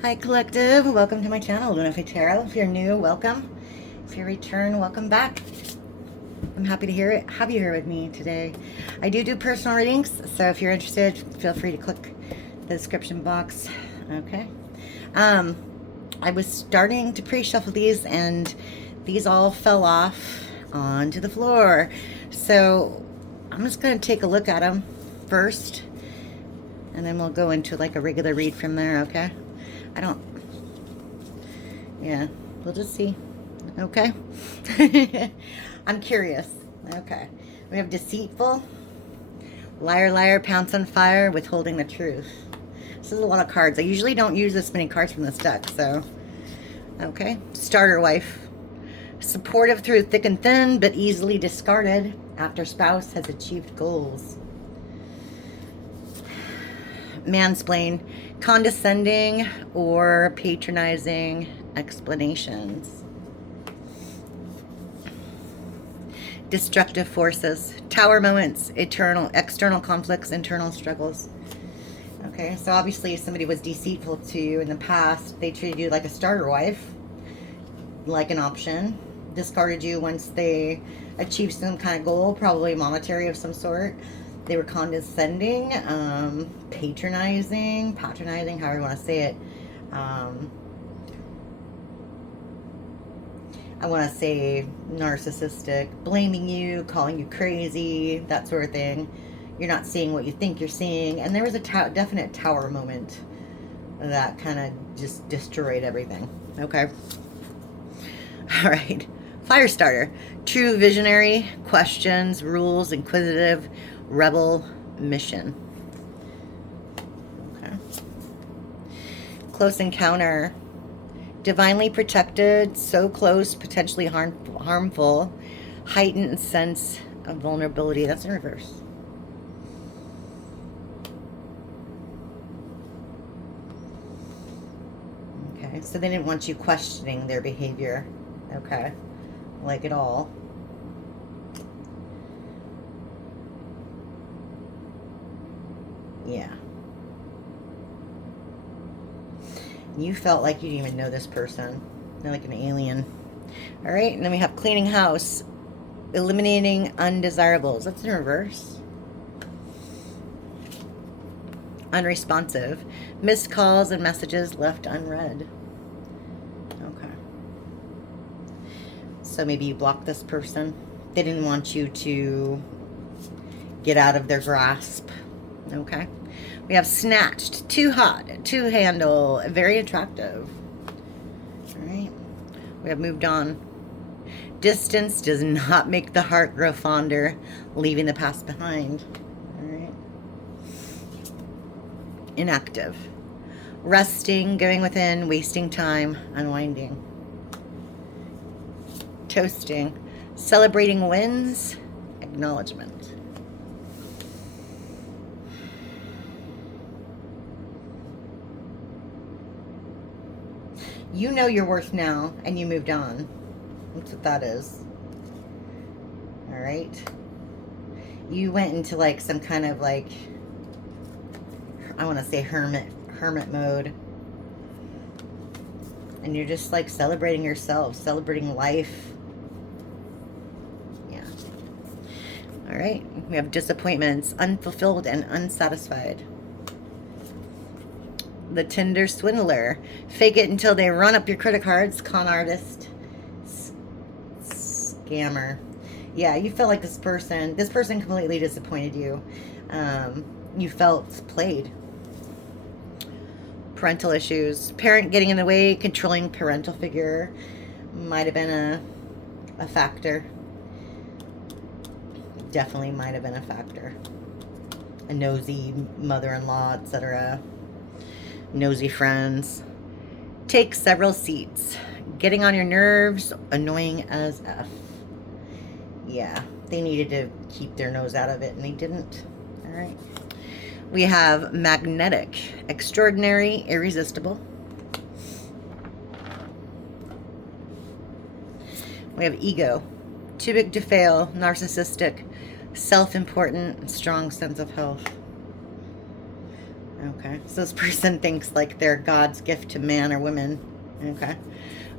Hi collective, welcome to my channel, LunaFae Tarot. If you're new, welcome. If you return, welcome back. I'm happy to have you here with me today. I do personal readings, so if you're interested, feel free to click the description box. Okay. I was starting to pre-shuffle these and these all fell off onto the floor. So I'm just going to take a look at them first and then we'll go into like a regular read from there, okay? Yeah, we'll just see. Okay. I'm curious. Okay. We have deceitful, liar, liar, pounce on fire, withholding the truth. This is a lot of cards. I usually don't use this many cards from this deck, so. Okay. Starter wife. Supportive through thick and thin, but easily discarded after spouse has achieved goals. Mansplain. Condescending or patronizing explanations. Destructive forces. Tower moments. External conflicts, internal struggles. Okay, so obviously if somebody was deceitful to you in the past, they treated you like a starter wife, like an option, discarded you once they achieved some kind of goal, probably monetary of some sort. They were condescending, patronizing, however you want to say it. I want to say narcissistic, blaming you, calling you crazy, that sort of thing. You're not seeing what you think you're seeing. And there was a definite tower moment that kind of just destroyed everything. Okay. All right. Firestarter. True visionary, questions, rules, inquisitive, rebel, mission. Okay. Close encounter. Divinely protected, so close, potentially harmful, heightened sense of vulnerability. That's in reverse. Okay, so they didn't want you questioning their behavior. Okay, like at all. Yeah. You felt like you didn't even know this person. They're like an alien. All right, and then we have cleaning house. Eliminating undesirables. That's in reverse. Unresponsive. Missed calls and messages left unread. Okay. So maybe you blocked this person. They didn't want you to get out of their grasp. Okay. We have snatched, too hot, to handle, very attractive. All right. We have moved on. Distance does not make the heart grow fonder, leaving the past behind. All right. Inactive. Resting, going within, wasting time, unwinding. Toasting. Celebrating wins, acknowledgement. You know your worth now, and you moved on. That's what that is. All right. You went into like some kind of like, I want to say hermit mode. And you're just like celebrating yourself, celebrating life. Yeah. All right. We have disappointments, unfulfilled and unsatisfied. The Tinder swindler. Fake it until they run up your credit cards. Con artist. Scammer. Yeah, you felt like this person completely disappointed you. You felt played. Parental issues. Parent getting in the way, controlling parental figure. Might have been a factor. Definitely might have been a factor. A nosy mother-in-law, etc. Nosy friends. Take several seats. Getting on your nerves, annoying as F. Yeah, they needed to keep their nose out of it and they didn't. All right. We have magnetic, extraordinary, irresistible. We have ego, too big to fail, narcissistic, self-important, strong sense of health. Okay. So this person thinks like they're God's gift to man or women. Okay.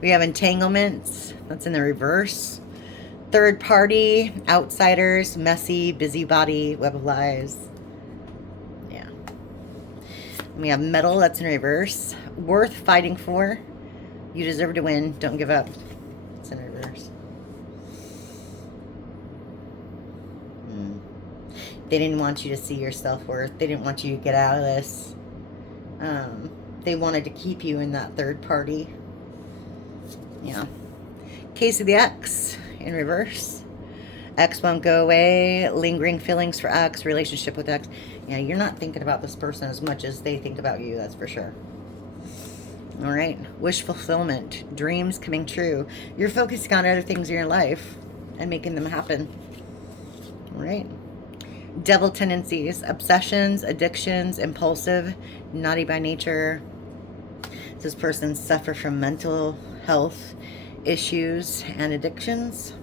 We have entanglements. That's in the reverse. Third party, outsiders, messy, busybody, web of lies. Yeah. And we have metal. That's in reverse. Worth fighting for. You deserve to win. Don't give up. It's in reverse. They didn't want you to see your self-worth. They didn't want you to get out of this. They wanted to keep you in that third party. Yeah. Case of the X in reverse. X won't go away. Lingering feelings for X. Relationship with X. Yeah, you're not thinking about this person as much as they think about you. That's for sure. All right. Wish fulfillment. Dreams coming true. You're focusing on other things in your life and making them happen. All right. Devil tendencies, obsessions, addictions, impulsive, naughty by nature. Does this person suffer from mental health issues and addictions?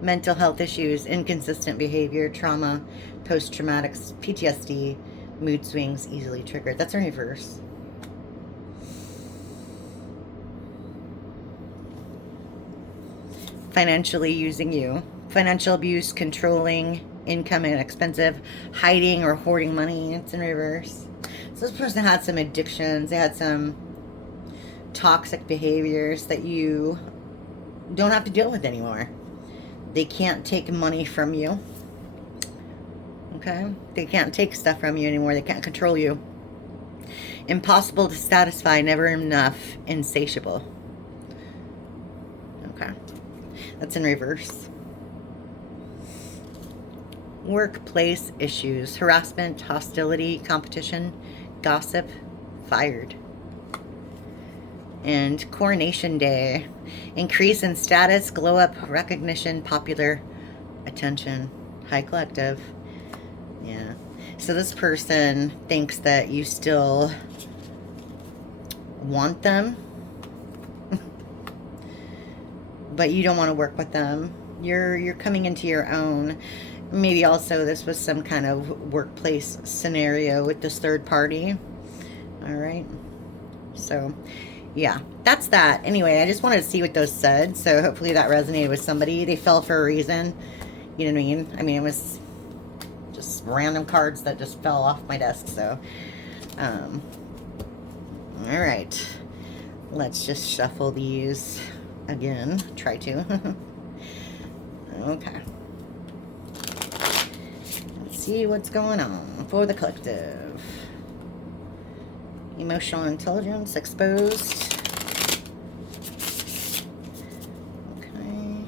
Mental health issues, inconsistent behavior, trauma, post-traumatic PTSD, mood swings, easily triggered. That's in reverse. Financially using you. Financial abuse, controlling, income inexpensive, hiding or hoarding money. It's in reverse. So this person had some addictions. They had some toxic behaviors that you don't have to deal with anymore. They can't take money from you. Okay? They can't take stuff from you anymore. They can't control you. Impossible to satisfy, never enough, insatiable. Okay. That's in reverse. Workplace issues, harassment, hostility, competition, gossip, fired. And coronation day, increase in status, glow up, recognition, popular, attention, high collective. Yeah. So this person thinks that you still want them, but you don't want to work with them. You're coming into your own. Maybe also this was some kind of workplace scenario with this third party. All right. So, yeah, that's that. Anyway, I just wanted to see what those said. So hopefully that resonated with somebody. They fell for a reason. You know what I mean? I mean, it was just random cards that just fell off my desk. So, all right. Let's just shuffle these again. Try to. Okay. See what's going on for the collective. Emotional intelligence exposed. Okay.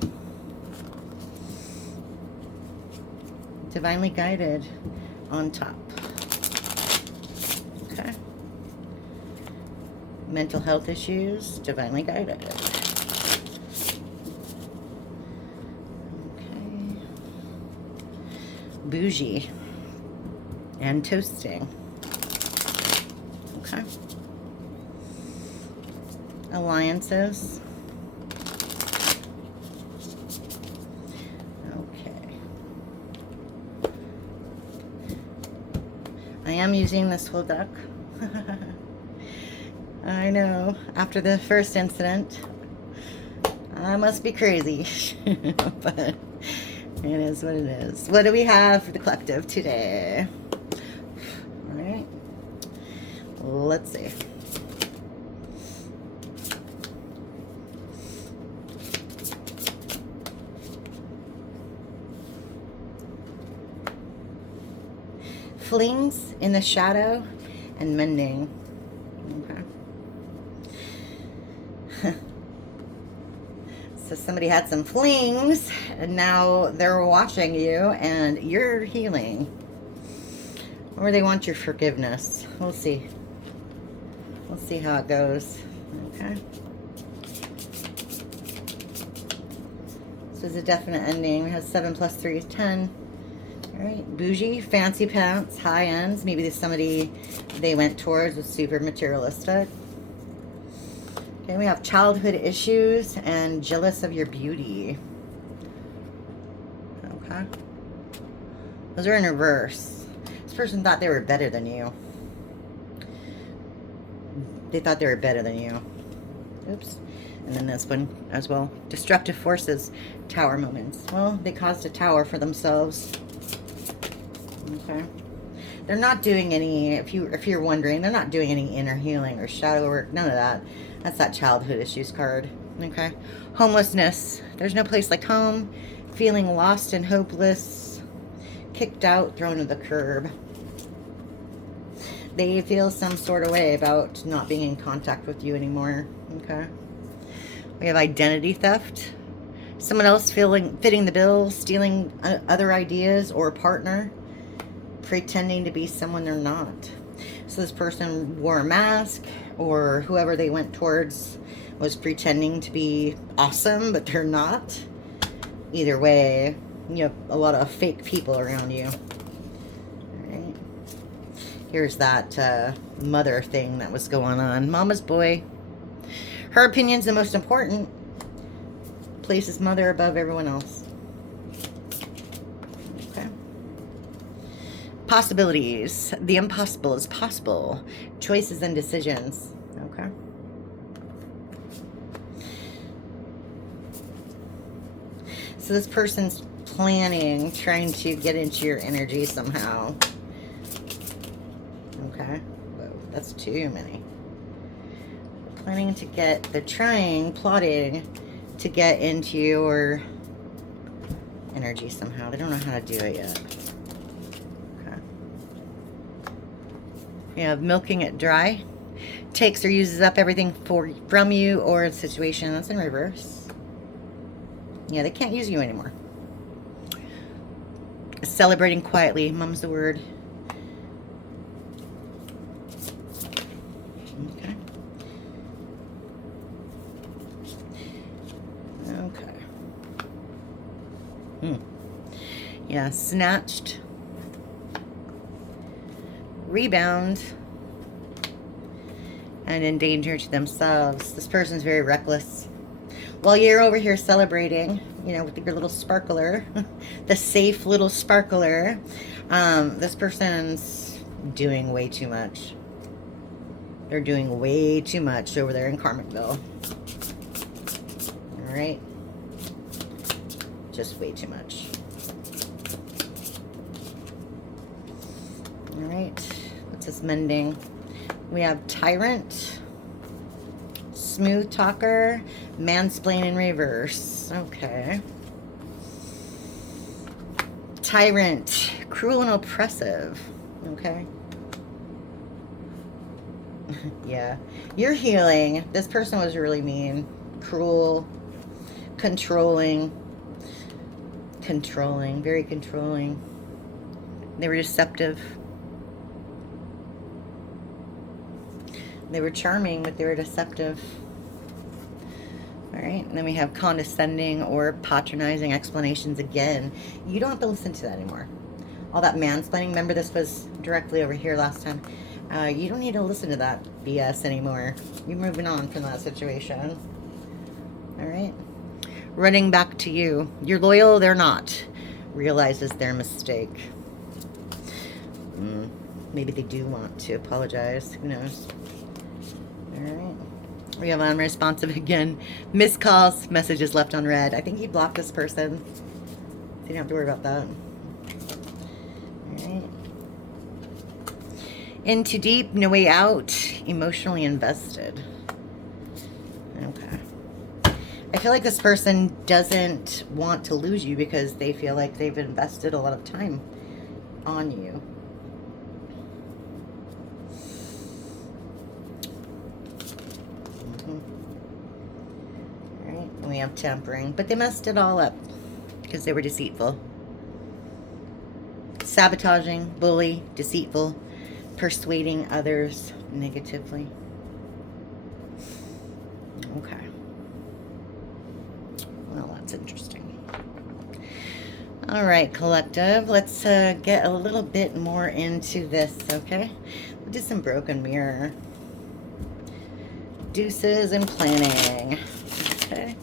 Divinely guided on top. Okay. Mental health issues, divinely guided. Bougie and toasting. Okay. Alliances. Okay. I am using this whole deck. I know. After the first incident, I must be crazy. But it is what it is. What do we have for the collective today? All right. Let's see. Flings in the shadow and mending. Okay. So somebody had some flings, and now they're watching you, and you're healing. Or they want your forgiveness. We'll see. We'll see how it goes. Okay. This is a definite ending. It has 7 plus 3 is 10. All right. Bougie, fancy pants, high ends. Maybe there's somebody they went towards was super materialistic. Okay, we have childhood issues and jealous of your beauty. Okay. Those are in reverse. This This person thought they were better than you. They thought they were better than you. Oops. And then this one as well. Destructive forces, tower moments. Well, they caused a tower for themselves. Okay. They're not doing any, if you're wondering, they're not doing any inner healing or shadow work. None of that. That's that childhood issues card. Okay. Homelessness. There's no place like home. Feeling lost and hopeless. Kicked out, thrown to the curb. They feel some sort of way about not being in contact with you anymore. Okay. We have identity theft. Someone else fitting the bill, stealing other ideas or partner, pretending to be someone they're not. So this person wore a mask, or whoever they went towards was pretending to be awesome, but they're not. Either way, you have a lot of fake people around you. All right. Here's that mother thing that was going on. Mama's boy. Her opinion's the most important. Places mother above everyone else. Okay. Possibilities. The impossible is possible. Choices and decisions. Okay. So this person's planning, trying to get into your energy somehow. Okay. Whoa, that's too many. Planning to get, they're plotting to get into your energy somehow. They don't know how to do it yet. Okay. You have milking it dry. Takes or uses up everything from you or a situation. That's in reverse. Yeah, they can't use you anymore. Celebrating quietly. Mum's the word. Okay. Okay. Yeah, snatched. Rebound. And endanger to themselves. This person's very reckless. While you're over here celebrating, you know, with your little sparkler, the safe little sparkler, this person's doing way too much. They're doing way too much over there in Karmicville. All right. Just way too much. All right. What's this mending? We have tyrant, smooth talker, mansplain in reverse. Okay. Tyrant, cruel and oppressive. Okay. Yeah. You're healing. This person was really mean, cruel, controlling, very controlling. They were deceptive. They were charming, but they were deceptive. All right, and then we have condescending or patronizing explanations again. You don't have to listen to that anymore. All that mansplaining, remember this was directly over here last time. You don't need to listen to that BS anymore. You're moving on from that situation. All right. Running back to you. You're loyal, they're not. Realizes their mistake. Maybe they do want to apologize. Who knows? All right. We have unresponsive again. Missed calls, messages left on read. I think you blocked this person. So you don't have to worry about that. All right. In too deep, no way out. Emotionally invested. Okay. I feel like this person doesn't want to lose you because they feel like they've invested a lot of time on you. And we have tempering, but they messed it all up because they were deceitful. Sabotaging, bully, deceitful, persuading others negatively. Okay. Well, that's interesting. All right, collective. Let's get a little bit more into this, okay? We'll do some broken mirror. Deuces and planning. Okay.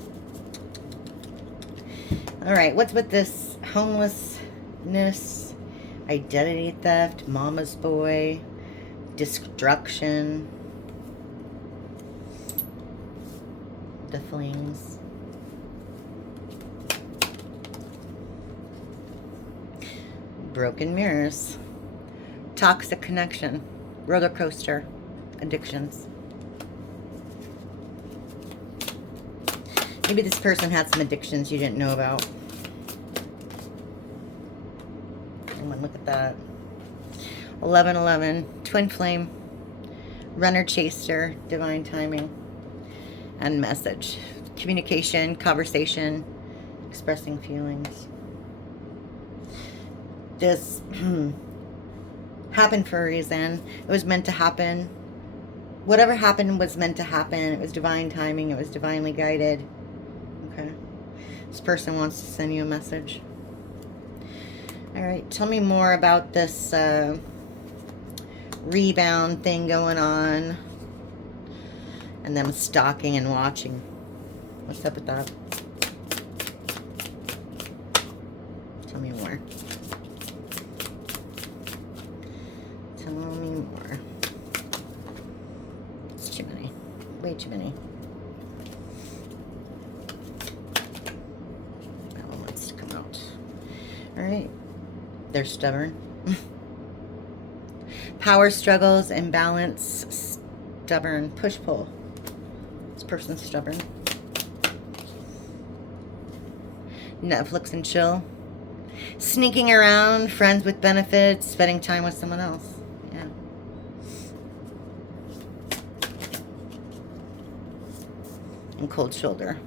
All right, what's with this homelessness, identity theft, mama's boy, destruction, the flings, broken mirrors, toxic connection, roller coaster, addictions. Maybe this person had some addictions you didn't know about. Look at that. 1111, twin flame, runner chaser, divine timing, and message. Communication, conversation, expressing feelings. This happened for a reason. It was meant to happen. Whatever happened was meant to happen. It was divine timing. It was divinely guided. Okay. This person wants to send you a message. All right, tell me more about this rebound thing going on and them stalking and watching. What's up with that? Tell me more. Tell me more. It's too many. Way too many. That one wants to come out. All right. They're stubborn. Power struggles, imbalance, stubborn, push-pull. This person's stubborn. Netflix and chill. Sneaking around, friends with benefits, spending time with someone else. Yeah. And cold shoulder.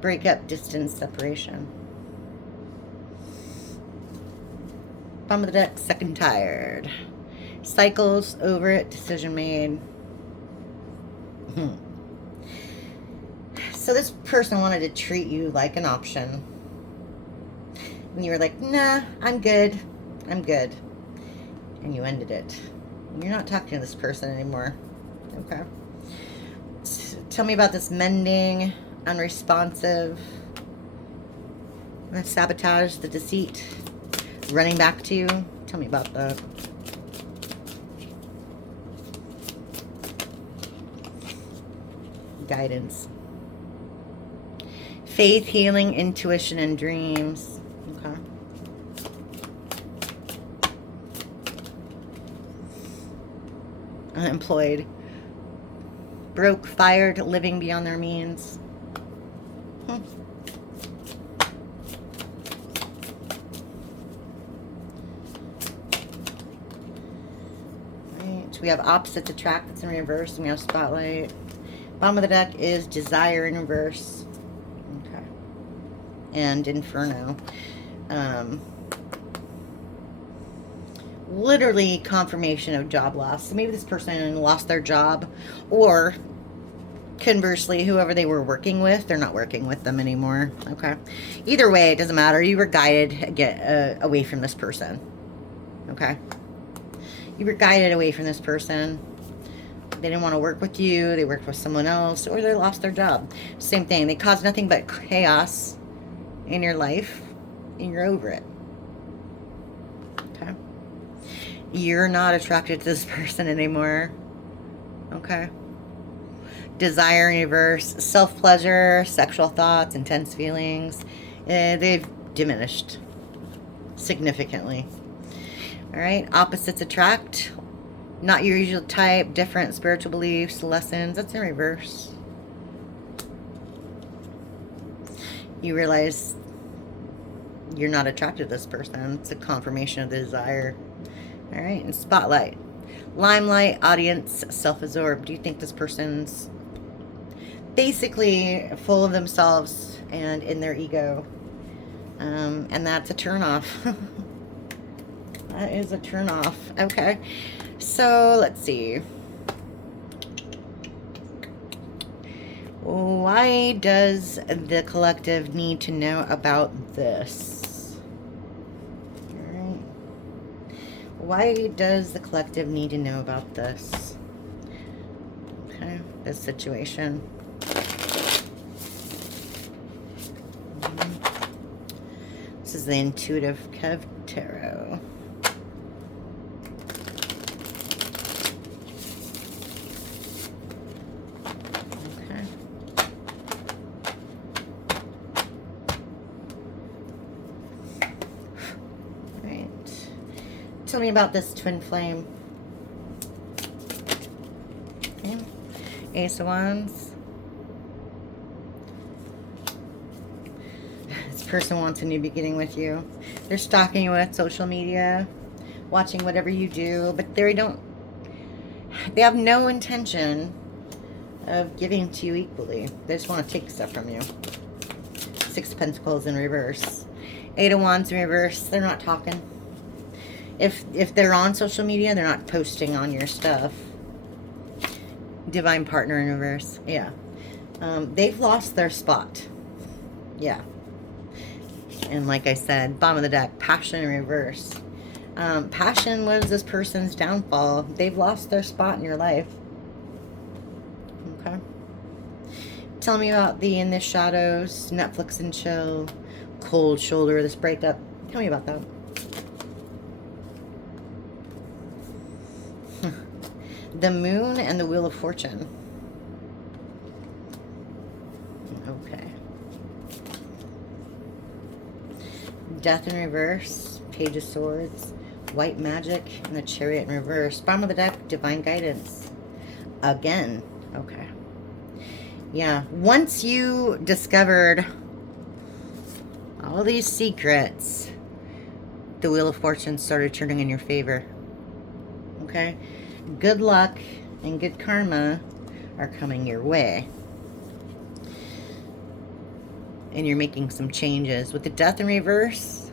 Breakup, distance, separation. Bottom of the deck, second tired. Cycles, over it, decision made. So this person wanted to treat you like an option. And you were like, nah, I'm good. I'm good. And you ended it. You're not talking to this person anymore. Okay. Tell me about this mending, unresponsive, the sabotage, the deceit. Running back to you. Tell me about that. Guidance. Faith, healing, intuition, and dreams. Okay. Unemployed. Broke, fired, living beyond their means. We have opposites attract, that's in reverse, and we have spotlight. Bottom of the deck is desire in reverse. Okay. And inferno. Literally confirmation of job loss. So maybe this person lost their job, or conversely, whoever they were working with, they're not working with them anymore. Okay. Either way, it doesn't matter. You were guided to get away from this person. Okay. You were guided away from this person. They didn't want to work with you. They worked with someone else, or they lost their job. Same thing. They caused nothing but chaos in your life, and you're over it. Okay. You're not attracted to this person anymore. Okay. Desire in reverse, self-pleasure, sexual thoughts, intense feelings. They've diminished significantly. All right, opposites attract. Not your usual type, different spiritual beliefs, lessons. That's in reverse. You realize you're not attracted to this person. It's a confirmation of the desire. All right, and spotlight. Limelight, audience, self-absorbed. Do you think this person's basically full of themselves and in their ego? And that's a turnoff. That is a turnoff. Okay. So, let's see. Why does the collective need to know about this? All right. Why does the collective need to know about this? Okay. This situation. This is the Intuitive Kev Tarot. Tell me about this twin flame. Okay. Ace of Wands. This person wants a new beginning with you. They're stalking you with social media, watching whatever you do, but they have no intention of giving to you equally. They just want to take stuff from you. Six of Pentacles in reverse. Eight of Wands in reverse. They're not talking. If they're on social media, they're not posting on your stuff. Divine Partner in reverse. Yeah. They've lost their spot. Yeah. And like I said, bottom of the deck, Passion in reverse. Passion was this person's downfall. They've lost their spot in your life. Okay. Tell me about the In the Shadows, Netflix and Chill, Cold Shoulder, this breakup. Tell me about that. The Moon and the Wheel of Fortune. Okay. Death in reverse, Page of Swords, White Magic, and the Chariot in reverse. Bottom of the deck, Divine Guidance. Again. Okay. Yeah. Once you discovered all these secrets, the Wheel of Fortune started turning in your favor. Okay? Good luck and good karma are coming your way. And you're making some changes. With the Death in reverse,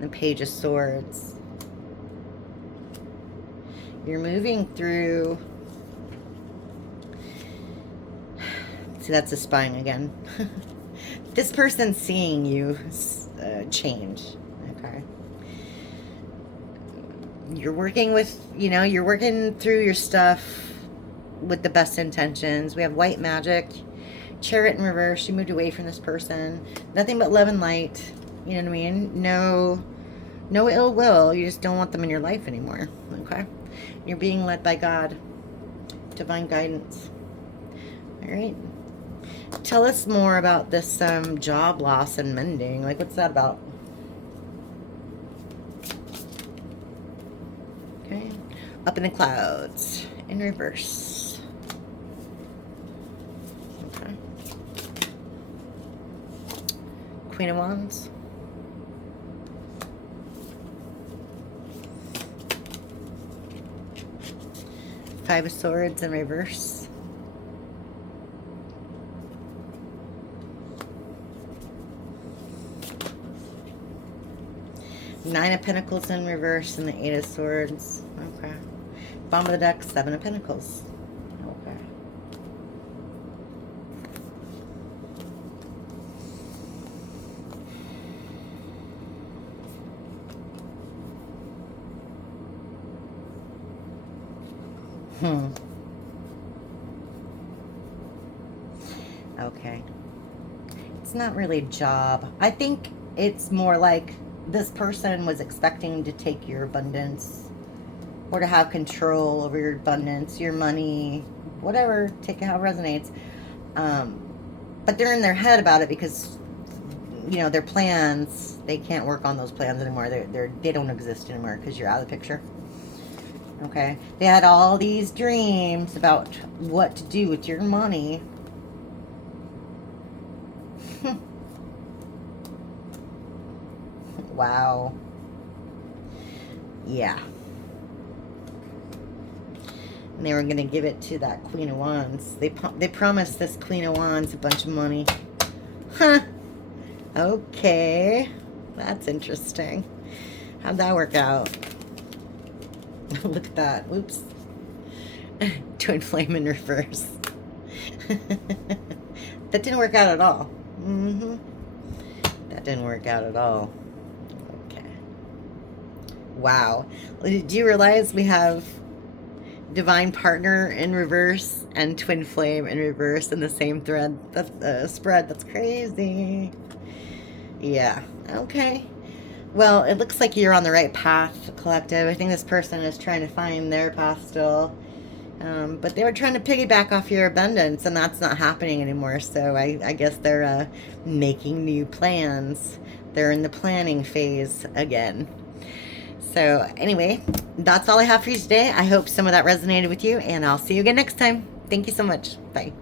the Page of Swords. You're moving through... See, that's a spying again. This person's seeing you change. Okay. You're working with, you're working through your stuff with the best intentions. We have White Magic, Chariot in reverse. You moved away from this person. Nothing but love and light. You know what I mean? No ill will. You just don't want them in your life anymore. Okay? You're being led by God. Divine guidance. All right. Tell us more about this job loss and mending. Like, what's that about? Okay. Up in the clouds. In reverse. Okay. Queen of Wands. Five of Swords in reverse. Nine of Pentacles in reverse and the Eight of Swords. Okay. Bottom of the deck, Seven of Pentacles. Okay. Okay. It's not really a job. I think it's more like this person was expecting to take your abundance or to have control over your abundance, your money, whatever, take it how it resonates. But they're in their head about it because, their plans, they can't work on those plans anymore. They don't exist anymore because you're out of the picture. Okay? They had all these dreams about what to do with your money. Wow. Yeah. And they were going to give it to that Queen of Wands. They promised this Queen of Wands a bunch of money. Huh. Okay. That's interesting. How'd that work out? Look at that. Oops. Twin flame in reverse. That didn't work out at all. That didn't work out at all. Wow. Do you realize we have Divine Partner in reverse and Twin Flame in reverse in the same thread? That's spread. That's crazy. Yeah. Okay. Well, it looks like you're on the right path, collective. I think this person is trying to find their path still. But they were trying to piggyback off your abundance, and that's not happening anymore. So I guess they're making new plans. They're in the planning phase again. So anyway, that's all I have for you today. I hope some of that resonated with you, and I'll see you again next time. Thank you so much. Bye.